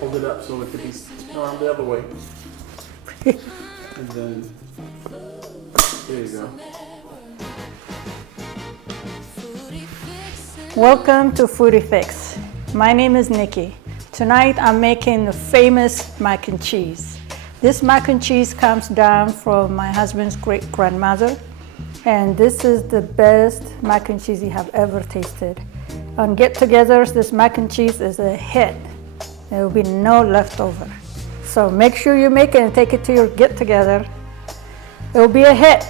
hold it up so it could be around the other way. And then, there you go. Welcome to Foodie Fix. My name is Nikki. Tonight I'm making the famous mac and cheese. This mac and cheese comes down from my husband's great-grandmother, and this is the best mac and cheese you have ever tasted. On get-togethers, this mac and cheese is a hit. There will be no leftover. So make sure you make it and take it to your get-together. It will be a hit.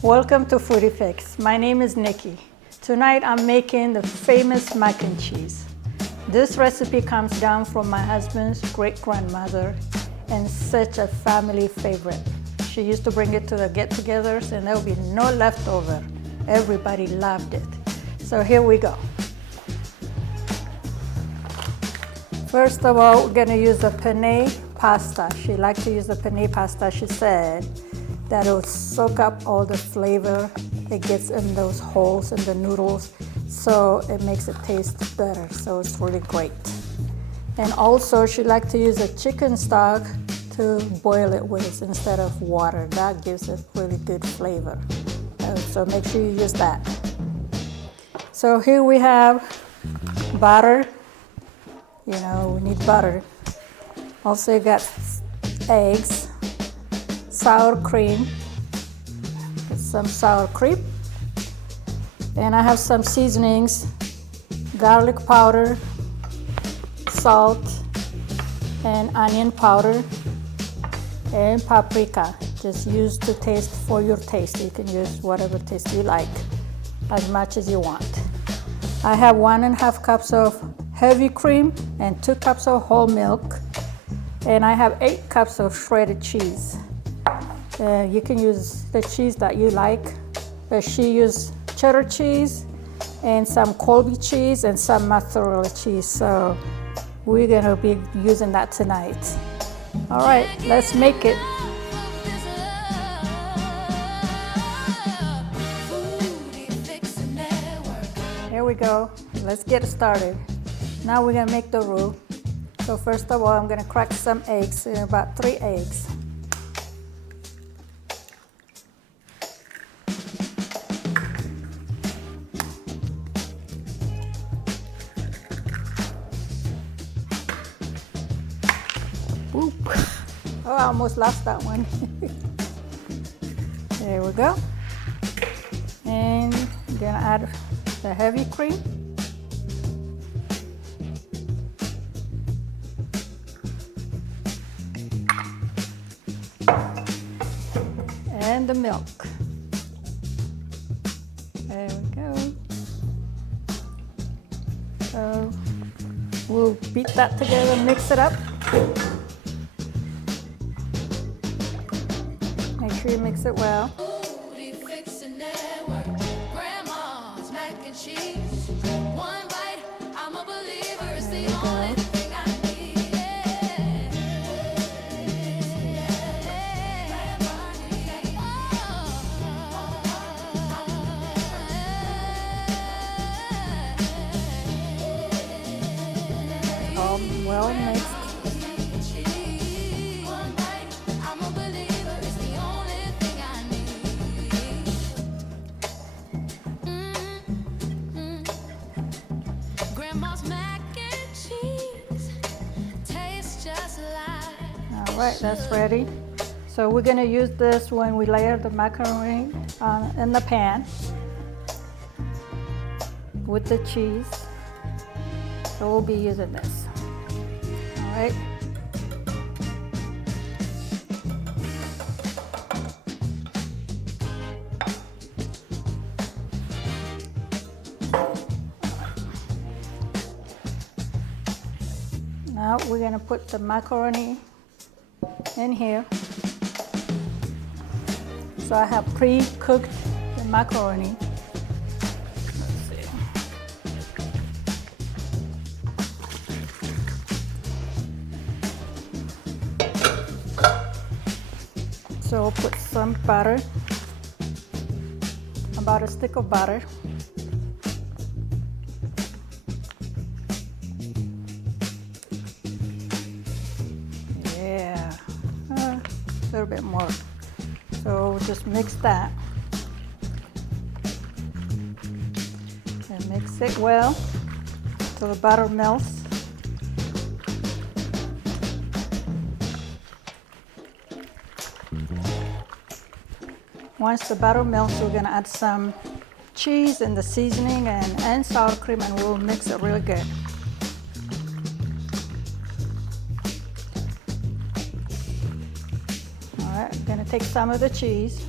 Welcome to Foodie Fix. My name is Nikki. Tonight I'm making the famous mac and cheese. This recipe comes down from my husband's great-grandmother and such a family favorite. She used to bring it to the get-togethers and there would be no leftover. Everybody loved it. So here we go. First of all, we're gonna use the penne pasta. She liked to use the penne pasta, she said. That'll soak up all the flavor. It gets in those holes in the noodles, so it makes it taste better, so it's really great. And also, she liked to use a chicken stock to boil it with instead of water. That gives it really good flavor. So make sure you use that. So here we have butter. You know, we need butter. Also, you got eggs. Sour cream, get some sour cream, and I have some seasonings, garlic powder, salt, and onion powder, and paprika. Just use to taste for your taste. You can use whatever taste you like, as much as you want. I have 1.5 cups of heavy cream and 2 cups of whole milk, and I have 8 cups of shredded cheese. You can use the cheese that you like, but she used cheddar cheese and some Colby cheese and some mozzarella cheese. So we're gonna be using that tonight. All right, let's make it. Here we go, let's get started. Now we're gonna make the roux. So first of all, I'm gonna crack some eggs, about 3 eggs. Oop. Oh, I almost lost that one. There we go. And I'm gonna add the heavy cream. And the milk. There we go. So we'll beat that together, mix it up. Make sure you mix it well. All well mixed. All right, that's ready. So we're gonna use this when we layer the macaroni in the pan with the cheese. So we'll be using this. All right. Now we're gonna put the macaroni in here. So I have pre-cooked the macaroni. Let's see. So put some butter, about a stick of butter. Yeah, a little bit more. So just mix that and mix it well till the butter melts. Once the butter melts, we're gonna add some cheese and the seasoning and sour cream, and we'll mix it really good. All right, I'm gonna take some of the cheese.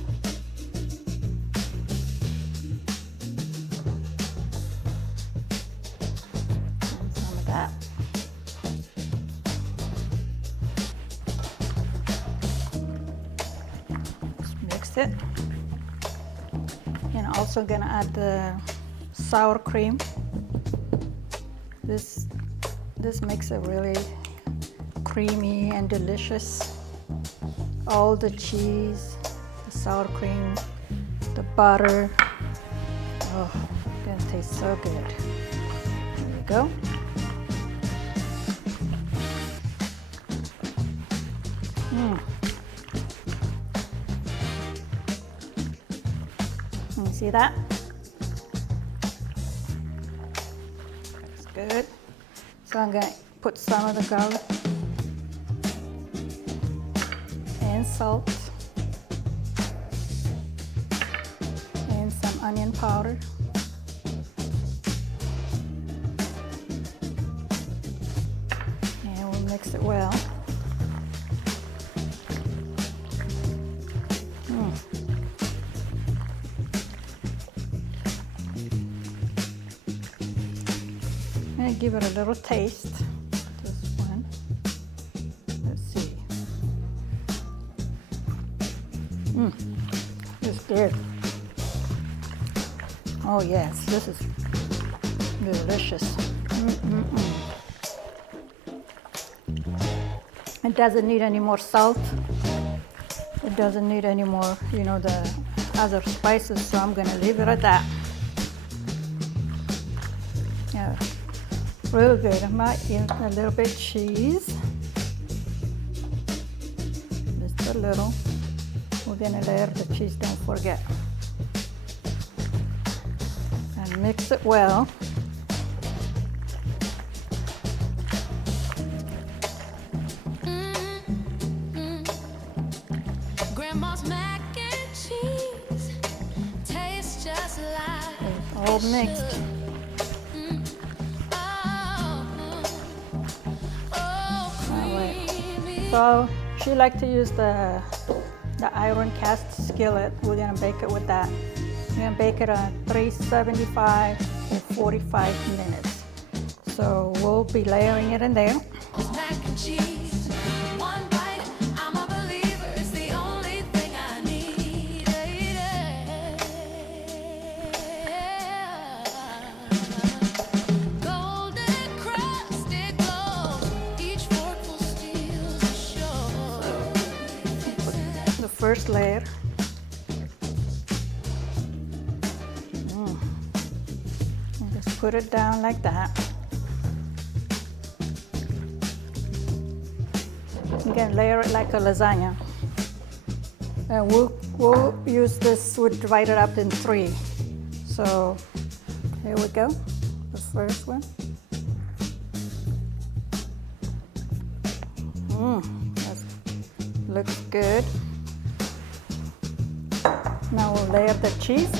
And some of that. Just mix it. And also gonna add the sour cream. This makes it really creamy and delicious. All the cheese, the sour cream, the butter. Oh, it's gonna taste so good. There you go. You see that? That's good. So I'm gonna put some of the garlic and salt and some onion powder. And we'll mix it well. And give it a little taste. This one. Let's see. It's good. Oh yes, this is delicious. It doesn't need any more salt. It doesn't need any more, the other spices, so I'm gonna leave it at that. Yeah, real good. I might add a little bit of cheese. Just a little. We're gonna layer the cheese, don't forget. And mix it well. Grandma's mac and cheese tastes just like It's all mixed. So she likes to use the iron cast skillet. We're gonna bake it with that. We're gonna bake it on 375 for 45 minutes. So we'll be layering it in there. mac and cheese. One bite, I'm a believer. It's the only thing I need. Golden crust, it glows. Each forkful steals a show. The first layer. And just put it down like that. You can layer it like a lasagna. And we'll use this, we'll divide it up in 3. So here we go, the first one. That looks good. Now we'll layer the cheese.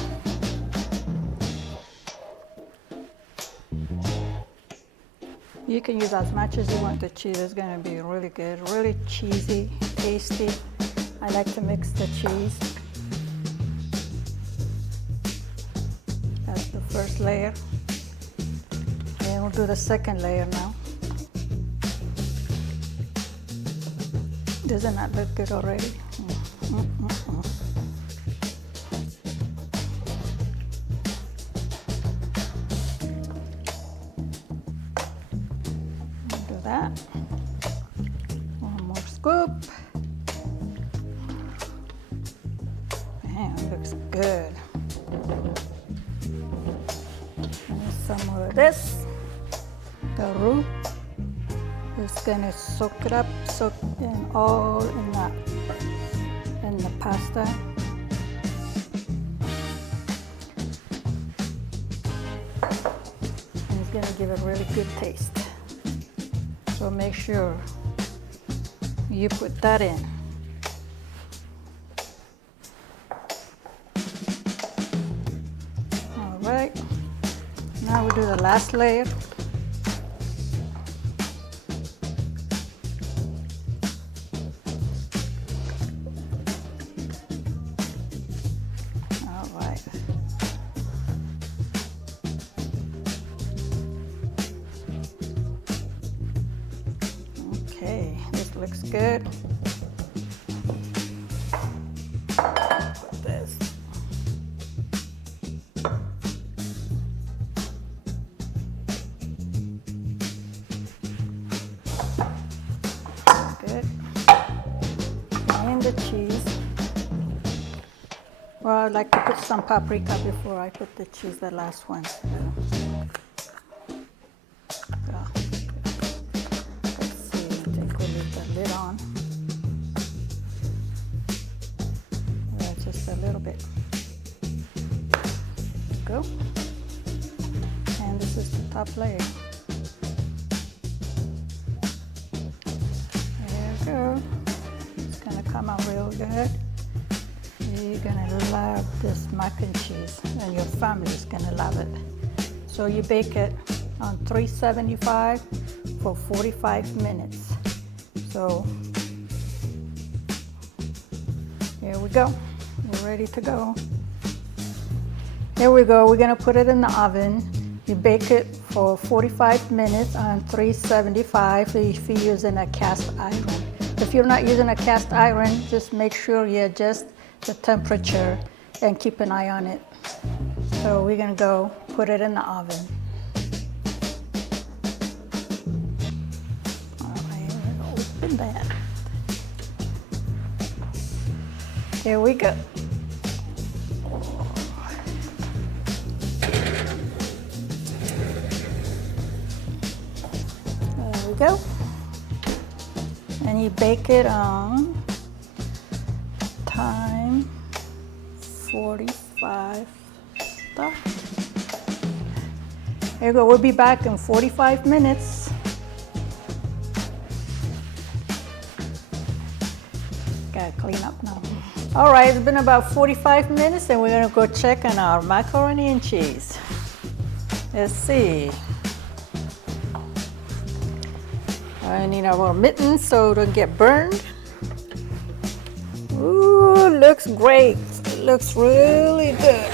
You can use as much as you want. The cheese is going to be really good, really cheesy, tasty. I like to mix the cheese. That's the first layer. And we'll do the second layer now. Doesn't that look good already? Do that. One more scoop. good. And some more of this. The roux is gonna soak it up, soak in all in the pasta. And it's gonna give it a really good taste. So make sure you put that in. All right, now we do the last layer. All right. Okay, this looks good. Put this. Good. And the cheese. Well, I'd like to put some paprika before I put the cheese, the last one. So, let's see, take the lid on. Just a little bit. Go. And this is the top layer. There you go. It's gonna come out real good. You're gonna love this mac and cheese, and your family's gonna love it. So you bake it on 375 for 45 minutes. So here we go. We're ready to go. Here we go. We're gonna put it in the oven. You bake it for 45 minutes on 375 if you're using a cast iron. If you're not using a cast iron, just make sure you adjust the temperature and keep an eye on it. So we're gonna go put it in the oven. All right, open that. Here we go. There we go. And you bake it on time 45 stop. There you go. We'll be back in 45 minutes. Gotta clean up now. All right, it's been about 45 minutes and we're gonna go check on our macaroni and cheese. Let's see. I need our mittens so it don't get burned. Ooh, looks great. It looks really good.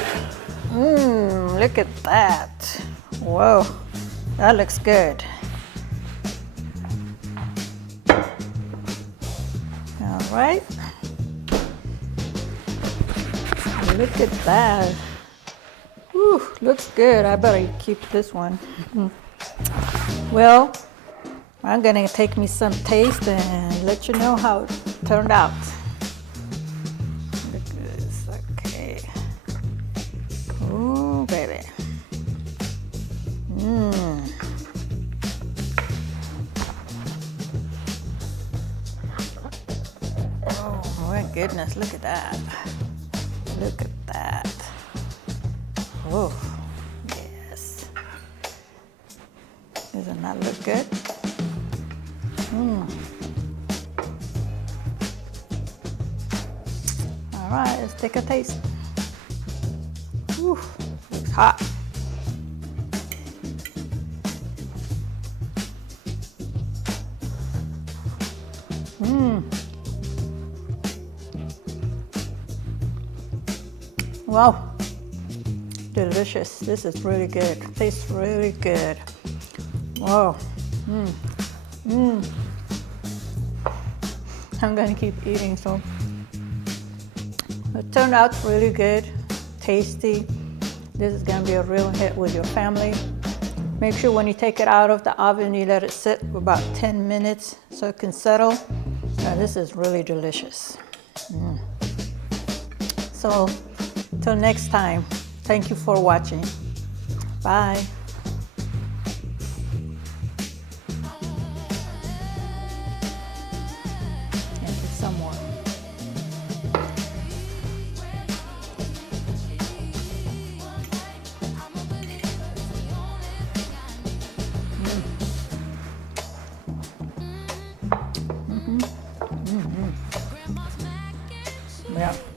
Look at that. Whoa, that looks good. All right. Look at that. Whew, looks good. I better keep this one. Well, I'm gonna take me some taste and let you know how it turned out. Look at this, okay. Ooh, baby. Oh my goodness, look at that. Look at that. Oh, yes. Doesn't that look good? All right, let's take a taste. Whew, looks hot. Wow, delicious. This is really good. Tastes really good. Wow. I'm gonna keep eating, so it turned out really good, tasty. This is gonna be a real hit with your family. Make sure when you take it out of the oven, you let it sit for about 10 minutes so it can settle. Now, this is really delicious. So Till next time, thank you for watching. Bye. And get some more. Yeah.